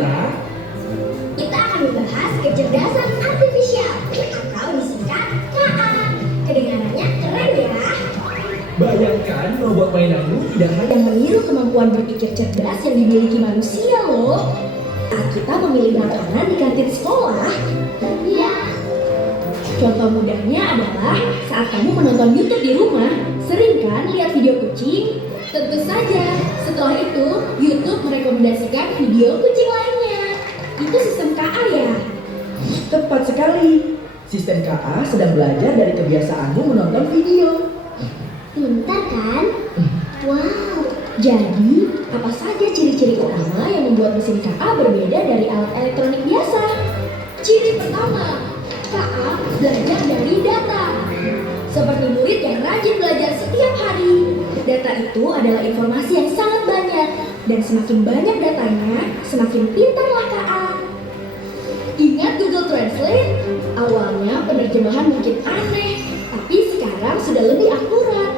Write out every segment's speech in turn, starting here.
Kita akan membahas kecerdasan artifisial atau disingkat KA. Kedengarannya keren ya? Bayangkan robot mainanmu tidak hanya Yang meniru kemampuan berpikir cerdas yang dimiliki manusia loh. Saat kita memilih makanan di kantin sekolah, ya. Contoh mudahnya adalah saat kamu menonton YouTube di rumah, sering kan lihat video kucing? Tentu saja, setelah itu YouTube merekomendasikan video kucing lainnya. Itu sistem KA ya? tepat sekali. Sistem KA sedang belajar dari kebiasaanmu menonton video. Pintar kan? Wow. Jadi, apa saja ciri-ciri utama yang membuat mesin KA berbeda dari alat elektronik biasa? Ciri pertama, KA belajar dari data. Seperti murid yang rajin belajar setiap hari. Data itu adalah informasi yang sangat banyak. Dan semakin banyak datanya, semakin pintarlah KA. Ingat Google Translate? Awalnya penerjemahan mungkin aneh, tapi sekarang sudah lebih akurat.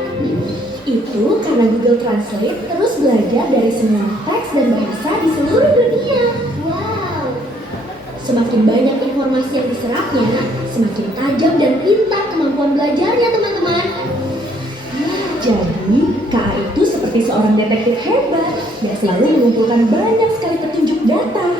Itu karena Google Translate terus belajar dari semua teks dan bahasa di seluruh dunia. Wow. Semakin banyak informasi yang diserapnya, semakin tajam dan pintar kemampuan belajarnya teman-teman. Jadi, KA itu seperti seorang detektif hebat yang selalu mengumpulkan banyak sekali petunjuk data.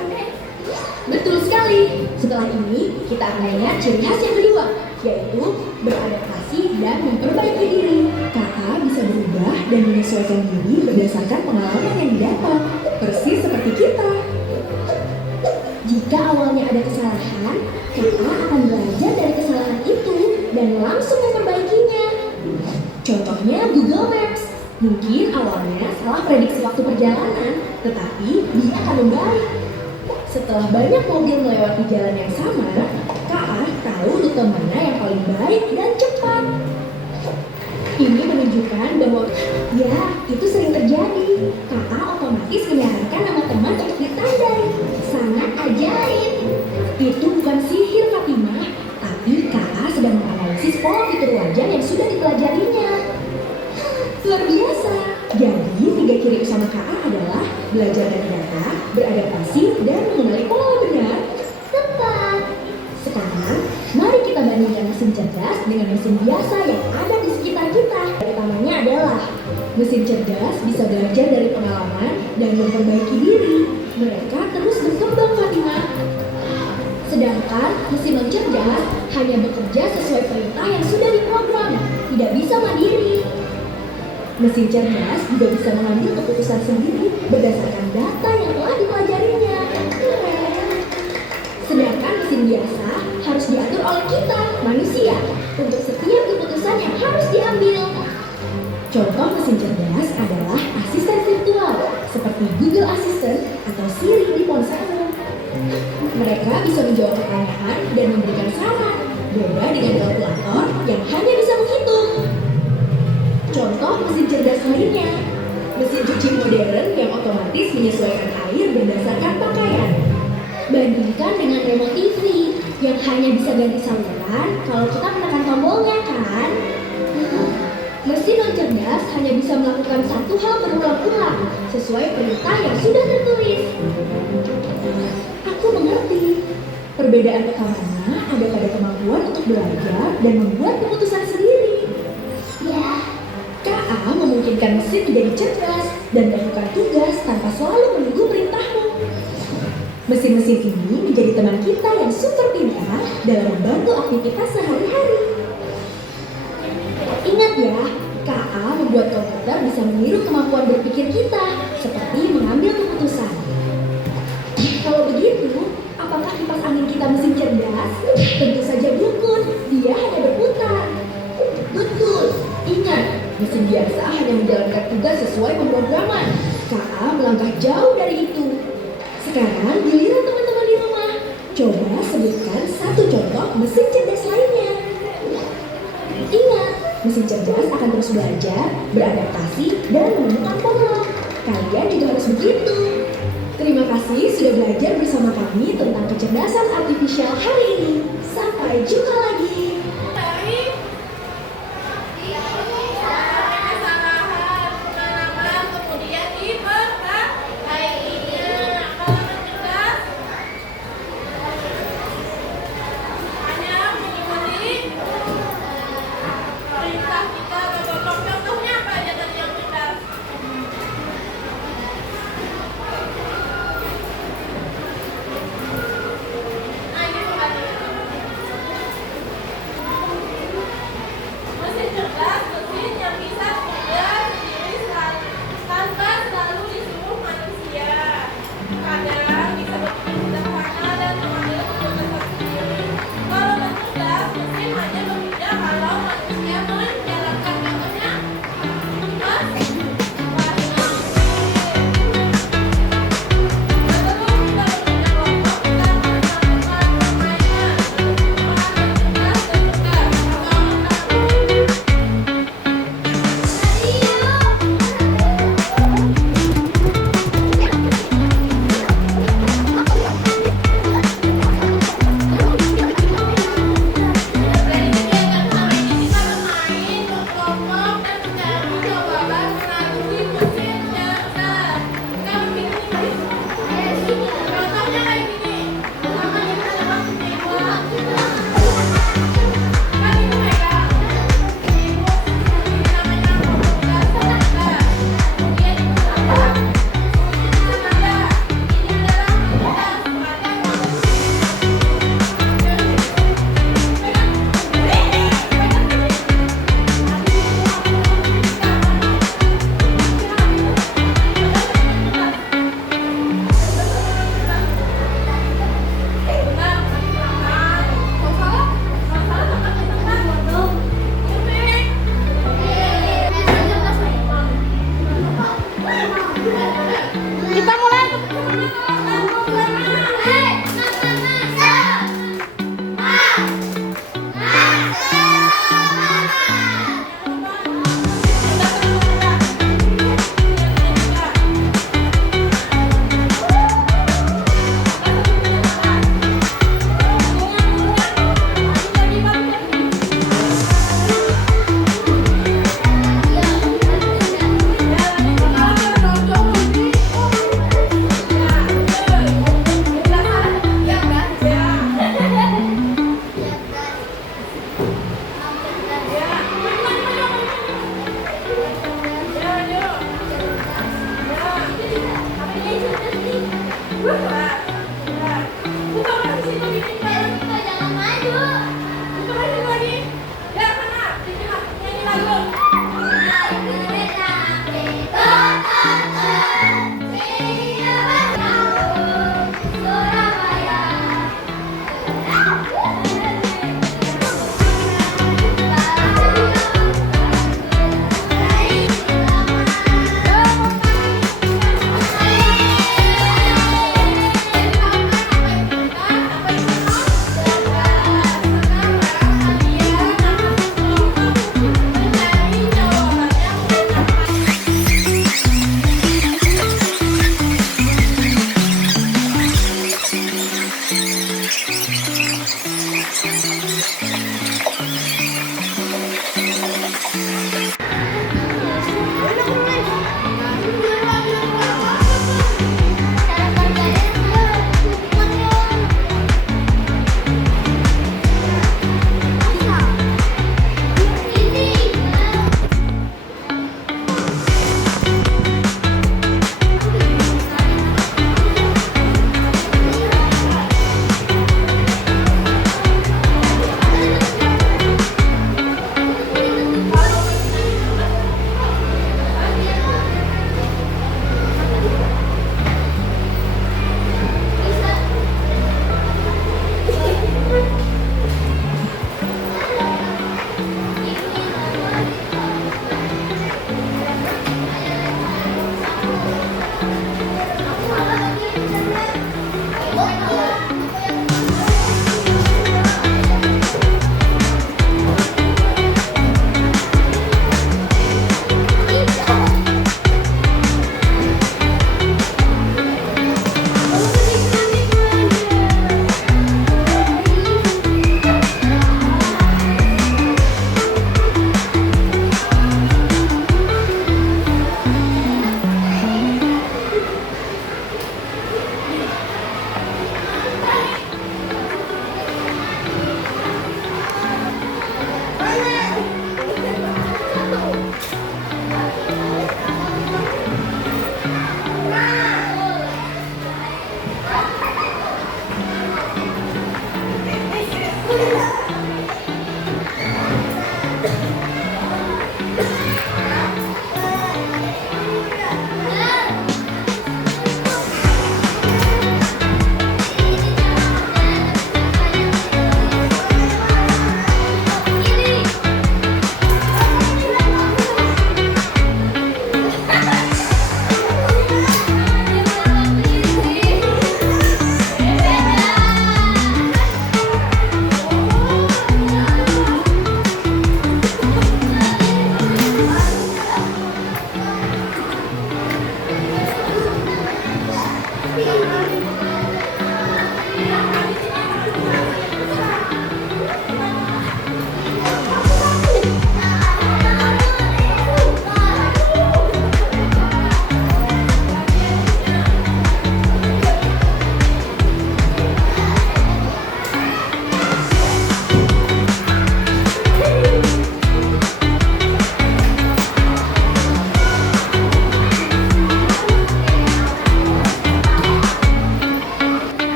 Betul sekali. Setelah ini, kita akan melihat ciri khas yang kedua, yaitu beradaptasi dan memperbaiki diri. KA bisa berubah dan menyesuaikan diri berdasarkan pengalaman yang didapat, persis seperti kita. Jika awalnya ada kesalahan, KA akan belajar dari kesalahan itu dan langsung memperbaikinya. Contohnya Google Maps. Mungkin awalnya salah prediksi waktu perjalanan, tetapi dia akan membaik. Setelah banyak mobil melewati jalan yang sama, KA tahu rute mana yang paling baik dan cepat. Ini menunjukkan bahwa ya, itu sering terjadi. KA otomatis menyarankan nama teman untuk ditandai. Sangat ajaib. Itu bukan sihir Fatimah, tapi KA sedang menganalisis pola fitur wajah yang sudah dipelajarinya. Luar biasa. Jadi, 3 ciri utama KA adalah belajar dari data, beradaptasi, dan mengenali pola benar. Tepat. Sekarang, mari kita bandingkan mesin cerdas dengan mesin biasa yang ada di sekitar kita. Pertamanya adalah mesin cerdas bisa belajar dari pengalaman dan memperbaiki diri. Mereka terus berkembang, Fatimah. Sedangkan mesin non cerdas hanya bekerja sesuai perintah yang sudah diprogram, tidak bisa mandiri. Mesin cerdas juga bisa mengambil keputusan sendiri berdasarkan data yang telah dipelajarinya. Sedangkan mesin biasa harus diatur oleh kita, manusia, untuk setiap keputusan yang harus diambil. Contoh mesin cerdas adalah asisten virtual, seperti Google Assistant atau Siri di ponselmu. Mereka bisa menjawab pertanyaan dan memberikan saran, beda dengan kalkulator yang hanya bisa menghitung. Contoh mesin cerdas lainnya, mesin cuci modern yang otomatis menyesuaikan air berdasarkan pakaian. Bandingkan dengan remote TV yang hanya bisa ganti saluran kalau kita menekan tombolnya kan? Mesin non cerdas hanya bisa melakukan satu hal berulang-ulang sesuai perintah yang sudah tertulis. Aku mengerti. Perbedaan utamanya ada pada kemampuan untuk belajar dan membuat keputusan sendiri. Ya. KA memungkinkan mesin menjadi cerdas dan melakukan tugas tanpa selalu menunggu perintahmu. Mesin-mesin ini menjadi teman kita yang super pintar dalam membantu aktivitas sehari-hari. Ingat ya, KA membuat komputer bisa meniru kemampuan berpikir kita, seperti mengambil keputusan. Kalau begitu, apakah kipas angin kita mesin cerdas? Tentu saja bukan, dia hanya berputar. Betul, ingat, mesin biasa hanya menjalankan tugas sesuai pemrograman. KA melangkah jauh dari itu. Sekarang giliran teman-teman di rumah. Coba sebutkan satu contoh mesin cerdas lainnya. Ingat, mesin cerdas akan terus belajar, beradaptasi, dan menemukan pola. Kalian juga harus begitu. Terima kasih sudah belajar bersama kami tentang kecerdasan artifisial hari ini. Sampai jumpa lagi.